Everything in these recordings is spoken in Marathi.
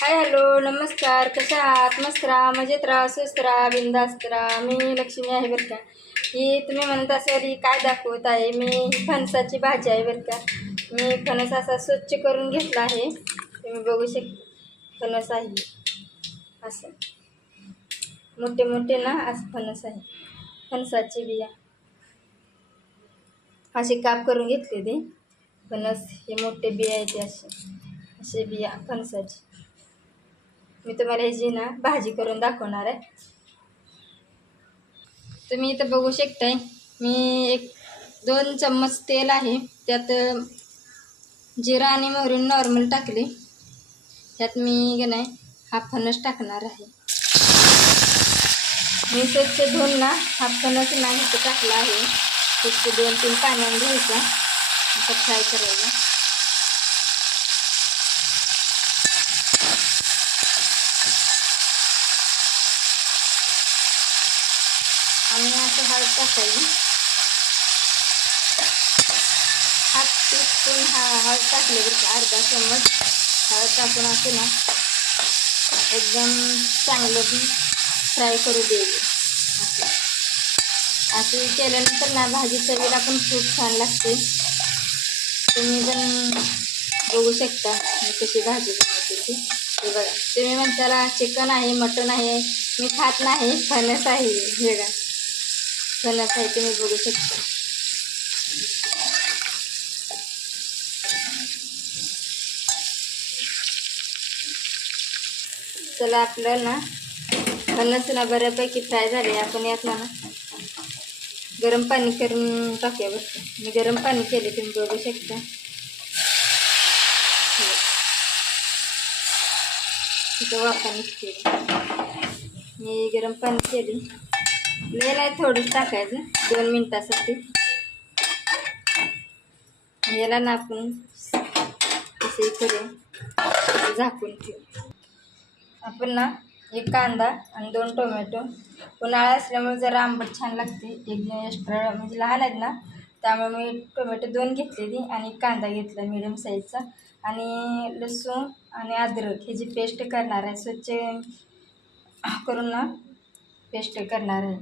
हाय हॅलो नमस्कार. कशा आहात? मस्त राहा, मजेत राहा, स्वस्त राहा, बिंदास्त राहा. मी लक्ष्मी आहे बरं का. ही तुम्ही म्हणत असाल ही काय दाखवत आहे, मी फणसाची भाजी आहे बरं का. मी फणस असा स्वच्छ करून घेतला आहे, तुम्ही बघू शकता. फणस आहे असं मोठे मोठे ना, असं फणस आहे. फणसाची बिया असे काप करून घेतले ते फणस. हे मोठे बिया आहेत ते असे बिया फणसाची. मी तुम्हाला ह्याची ना भाजी करून दाखवणार आहे. तुम्ही इथं बघू शकताय, मी 1-2 चम्मच तेल आहे, त्यात जिरा आणि मोहरी नॉर्मल टाकले. त्यात मी नाही हा फणस टाकणार आहे. मी स्वच्छ धुवून ना हा फणस नाही इथं टाकला आहे. स्वच्छ 2-3 पाण्याने घ्यायचा, आता फ्राय करायला. आणि असं हळद टाकायची, 1/2 टीस्पून हळद टाकले बरं का. अर्धा चम्मच हळद टाकून असं ना एकदम चांगलं बी फ्राय करू द्यायचं. असं केल्यानंतर ना भाजी चवीला पण खूप छान लागते. तुम्ही पण बघू शकता मी कशी भाजी बनवते ती. हे बघा, तुम्ही म्हणताला चिकन आहे, मटण आहे, मी खात नाही. फणस आहे, हे बघा फणस आहे, तुम्ही बघू शकता. चला, आपल्याला ना फणस ना बऱ्यापैकी फ्राय झाले. आपण यातला ना गरम पाणी करून टाकूया बरं. मी गरम पाणी केले, तुम्ही बघू शकता. तिथं वाफा निघते. मी गरम पाणी केली, लय नाही थोडंच टाकायचं 2 मिनिटासाठी. याला ना आपण असे करून झाकून ठेवू. आपण ना 1 कांदा आणि 2 टोमॅटो, उन्हाळा असल्यामुळे जरा आंबट छान लागते. 1 एक्स्ट्रा म्हणजे लहान आहेत ना, त्यामुळे मी टोमॅटो 2 घेतलेली आणि कांदा घेतला मिडियम साईजचा. आणि लसूण आणि अद्रक ह्याची पेस्ट करणार आहे. स्वच्छ करून ना पेस्ट करणार आहे.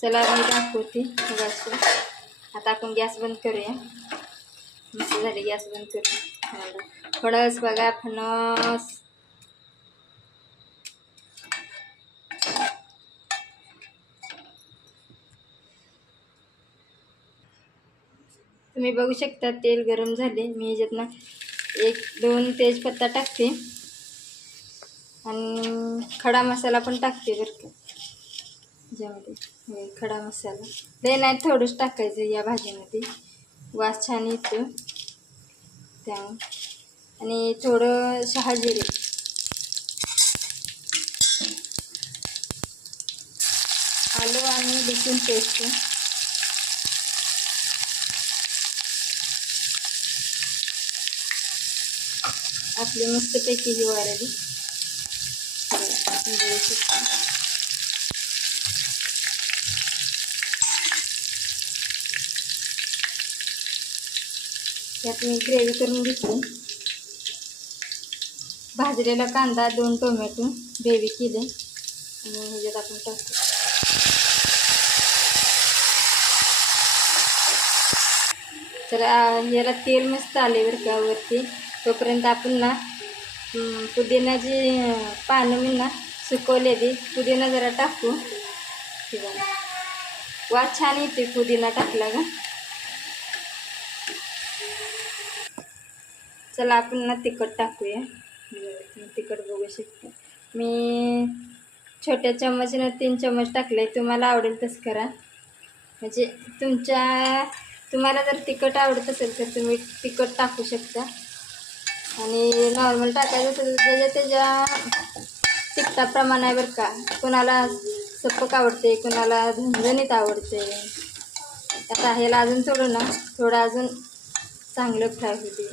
चला मी दाखवते गॅस. आता आपण गॅस बंद करूया. मस्त झाली, गॅस बंद करूया. फणस बघा, फणस तुम्ही बघू शकता. तेल गरम झाले, मी ह्याच्यात ना 1-2 तेजपत्ता टाकते आणि खडा मसाला पण टाकते बरं का. ज्यामध्ये खडा मसाला लय नाही, थोडंच टाकायचं या भाजीमध्ये, वास छान येतो त्यामुळे. आणि थोडं शहाजिरे, आलं आणि लसूण पेस्ट. आपली मस्तपैकी ही वाढली. त्यात मी ग्रेव्ही करून घेतली. भाजलेला कांदा, 2 टोमॅटो ग्रेव्ही केले आणि ह्याच्यात आपण टाकतो. तर याला तेल मस्त आले बरं का वरती. तोपर्यंत आपण ना पुदिनाची पानं मी ना सुकवलेली पुदिना जरा टाकू. वास छान येते पुदिना टाकला का. चला, आपण ना तिखट टाकूया. तिखट बघू शकता, मी छोट्या चम्मचनं 3 चम्मच टाकले. तुम्हाला आवडेल तसं करा, म्हणजे तुम्हाला जर तिखट आवडत असेल तर तुम्ही तिखट टाकू शकता. आणि नॉर्मल टाकायचं असेल त्याच्या तिखटाप्रमाणे बरं का. कोणाला सपक आवडते, कोणाला झणझणीत आवडते. आता ह्याला अजून थोडं अजून चांगलं फ्राय होते.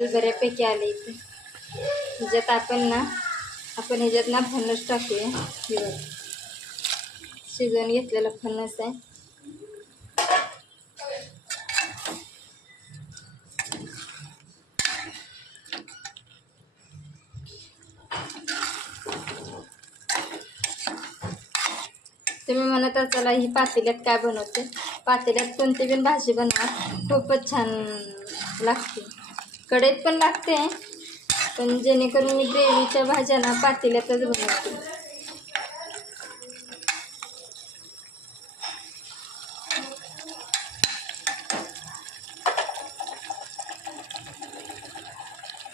बऱ्यापैकी आले इथे. ह्याच्यात आपण ह्याच्यात ना फणस टाकूया. हे बघा, शिजवून घेतलेला फणस आहे. तुम्ही म्हणत असाल ही पातेल्यात काय बनवते. पातेल्यात कोणती पण भाजी बनवा, खूपच छान लागते. कढईत पण लागते, पण जेणेकरून मी ग्रेव्हीच्या भाज्या ना पातेल्यातच बनवते.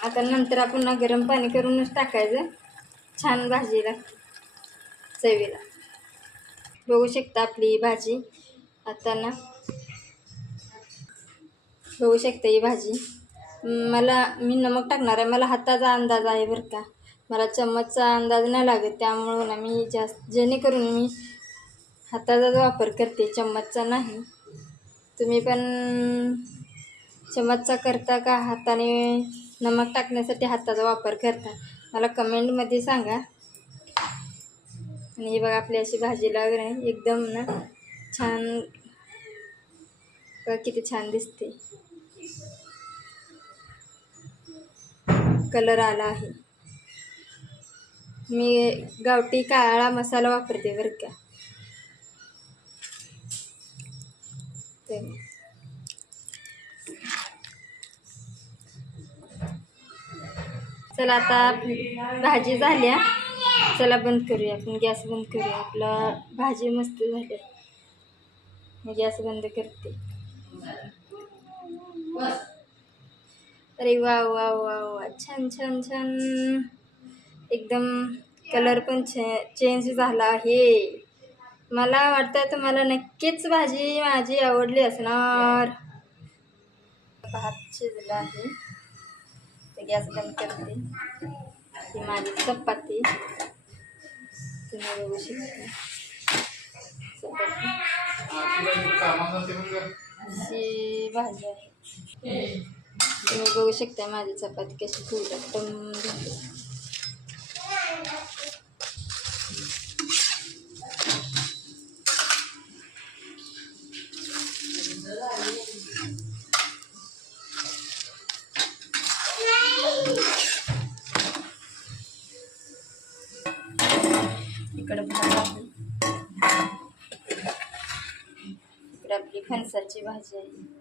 आता नंतर आपण ना गरम पाणी करूनच टाकायचं. छान भाजी लागते चवीला. बघू शकता आपली भाजी. आता ना बघू शकता ही भाजी. मी नमक टाकणार आहे. मला हाताचा अंदाज आहे बरं का, मला चम्मचचा अंदाज नाही लागत. त्यामुळं ना मी जेणेकरून मी हाताचाच वापर करते, चम्मचचा नाही. तुम्ही पण चम्मचचा करता का हाताने नमक टाकण्यासाठी हाताचा वापर करता, मला कमेंटमध्ये सांगा. आणि हे बघा आपली अशी भाजी लागली आहे एकदम ना छान. बघा किती छान दिसते, कलर आला आहे. मी गावठी काळा मसाला वापरते बरं का. चला आता भाजी झाल्या. चला बंद करूया, आपण गॅस बंद करूया. आपला भाजी मस्त झाली. मी गॅस बंद करते. अरे वा वा वा वा, छान छान छान. एकदम कलर पण चेंज झाला आहे. मला वाटतं तुम्हाला नक्कीच भाजी माझी आवडली असणार. भात शिजला आहे, तर गॅस बंद करते. ही माझी चपाती तुम्ही बघू शकता. ही भाजी आहे. तुम्ही बघू शकता माझी चपाती कशी फुलत. इकडे भात आहे, इकडे आपली फणसाची भाजी आहे.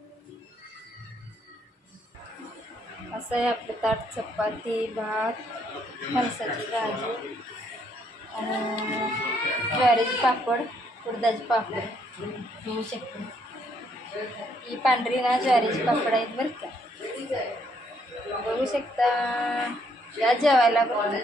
असं आहे आपलं ताट. चपाती, भात, फणसाची भाजी आणि ज्वारीचे पापड, उडदाचे पापड घेऊ शकतो. ही पांढरी ना ज्वारीचे पापड आहेत बरं का. बघू शकता. या जेवायला बघा.